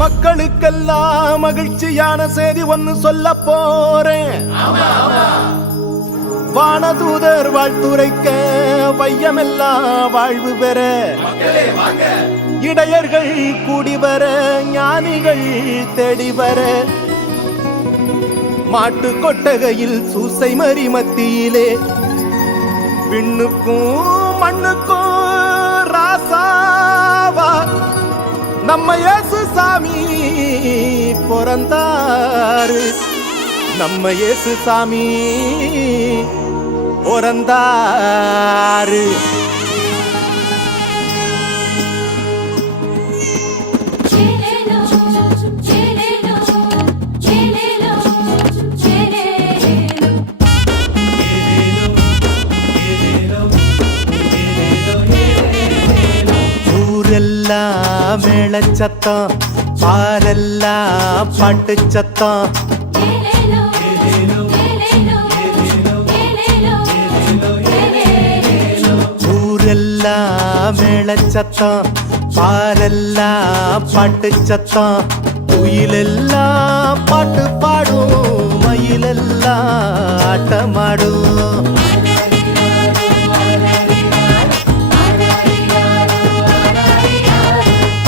மக்களுக்கெல்லாம் மகிழ்ச்சியான செய்தி ஒன்னு சொல்ல போறேன். வானதூதர் வாழ்த்துரைக்க வையமெல்லாம் வாழ்வு பெற இடையர்கள் கூடி வர ஞானிகள் தேடி வர மாட்டு கொட்டகையில் சூசை மறி மத்தியிலே விண்ணுக்கும் மண்ணுக்கும் ராசாவா நம்ம இயேசு சாமி பிறந்தாரு. நம்ம இயேசு சாமி பிறந்தாரு. ஊரெல்லாம் மேளச்சத்தம், பாரெல்லாம் பாட்டு சத்தம். ஊரெல்லாம் மேளச்சத்தம், பாரெல்லாம் பாட்டு சத்தம். குயிலெல்லாம் பாட்டு பாடும், மயிலெல்லாம் ஆட்டமாடும்.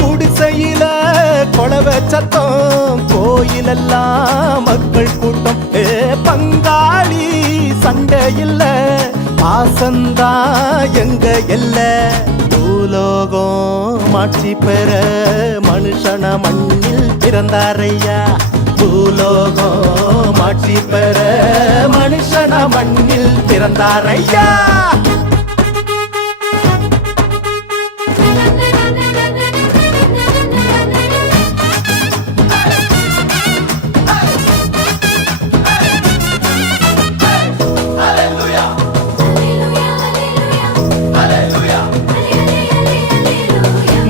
குடிசையில கொளவ சத்தம், கோயிலெல்லாம் மக்கள் கூட்டம். பங்காளி சண்டை இல்ல, பாசந்தா எங்க எல்ல. பூலோகம் மாட்சி பெற மனுஷன மண்ணில் பிறந்தாரையா. பூலோகம் மாட்சி பெற மனுஷன மண்ணில் பிறந்தாரையா.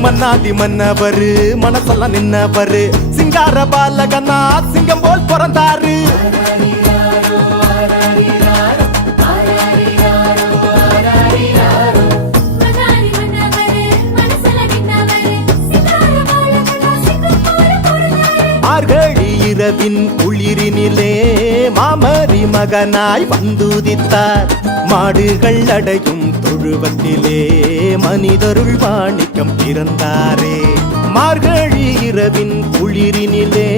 மன்னாதி மன்னவரு மனசெல்லாம் நின்னவரு, சிங்கார பாலகனா சிங்கம் போல் பிறந்தாரு. மார்கழி இரவின் குளிரினிலே மாமரி மகனாய் வந்துதித்தார். மாடுகள் அடையும் தொழுவத்திலே மனிதருள் மாணிக்கம் பிறந்தாரே. மார்கழி இரவின் குளிரினிலே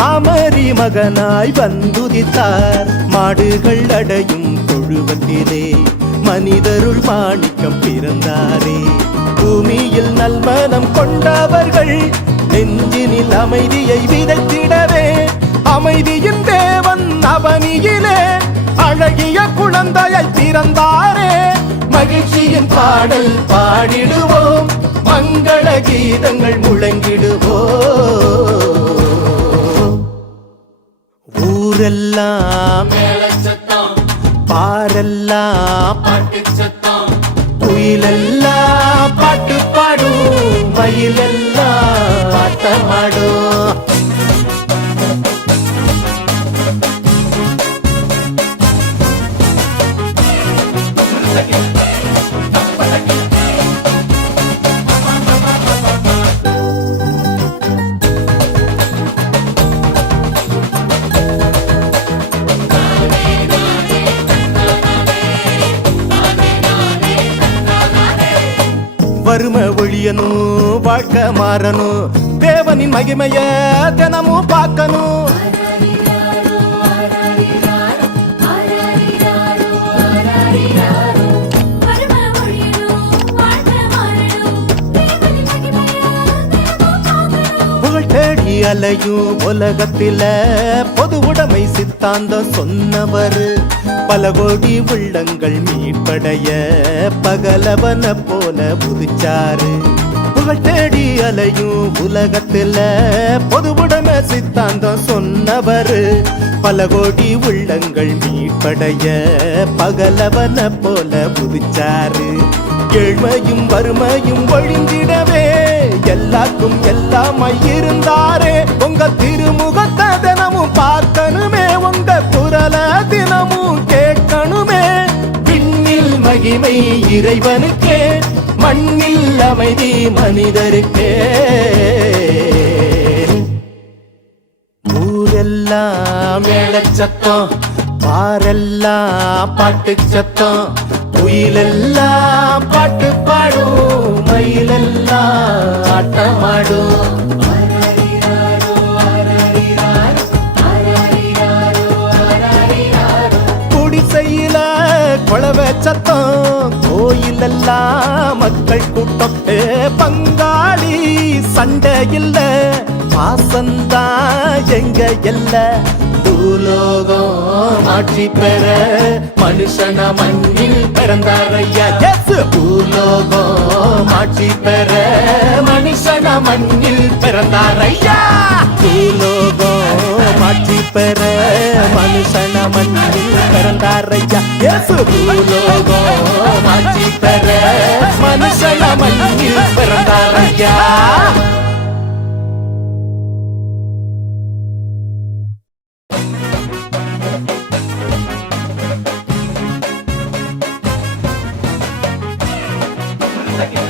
மாமரி மகனாய் வந்துதித்தார். மாடுகள் அடையும் தொழுவத்திலே மனிதருள் மாணிக்கம் பிறந்தாரே. பூமியில் நல்மனம் கொண்டவர்கள் நெஞ்சினில் அமைதியை விதைத்திடவே அமைதியின் தேவன் அவனியிலே அழகிய குழந்தையை பிறந்தாரே. மகிழ்ச்சியின் பாடல் பாடிடுவோம், மங்கள கீதங்கள் முழங்கிடுவோம். ஊரெல்லாம் பாரெல்லாம் பாட்டு சத்தம், குயிலெல்லாம் பாட்டு பாடும், மயிலெல்லாம் ஆட்டமாடும். வறுமை ஒழியணும், வாழ்க்கை மாறணும், தேவனின் மகிமைய தினமும் பார்க்கணும். புகழ் தேடி அலையும் உலகத்தில பொது உடைமை சித்தாந்தம் சொன்னவர். பல கோடி உள்ளங்கள் மீட்படைய பகலவன போல புதிச்சாரு. புகழ் தேடி அலையும் உலகத்துல பொது உடைமை சித்தாந்தம் சொன்னவர். பல கோடி உள்ளங்கள் மீட்படைய பகலவன போல புதிச்சாரு. ஏழ்மையும் வறுமையும் ஒழிந்திடவே எல்லாருக்கும் எல்லாமாய் இருந்தாரே. உங்க திருமுகத்தை தினமும் பார்க்கணுமே, உங்க குரல தினமும் கேட்கணுமே. விண்ணில் மகிமை இறைவனுக்கே, மண்ணில் அமைதி மனிதருக்கே. ஊரெல்லாம் மேளச்சத்தம், பாரெல்லாம் பாட்டு சத்தம், குயிலெல்லாம் பாட்டு பாடும், மயிலெல்லாம் ஆட்டமாடும். குடிசையில குழவை சத்தம், கோயிலெல்லாம் மக்கள் கூட்டம். பங்காளி சண்டை இல்ல, பாசந்தா எங்க எல்ல. பூலோகம் ஆட்சி பெற மனுஷன மண்ணில் பிறந்தாரையா. பூலோகம் ஆட்சி பெற மனுஷன மண்ணில் பிறந்தாரையா. பூலோகம் ஆட்சி பெற மனுஷன மண்ணில் பிறந்தாரையா. பூலோகம் ஆட்சி பெற மனுஷன மண்ணில் பிறந்தாரையா. Second.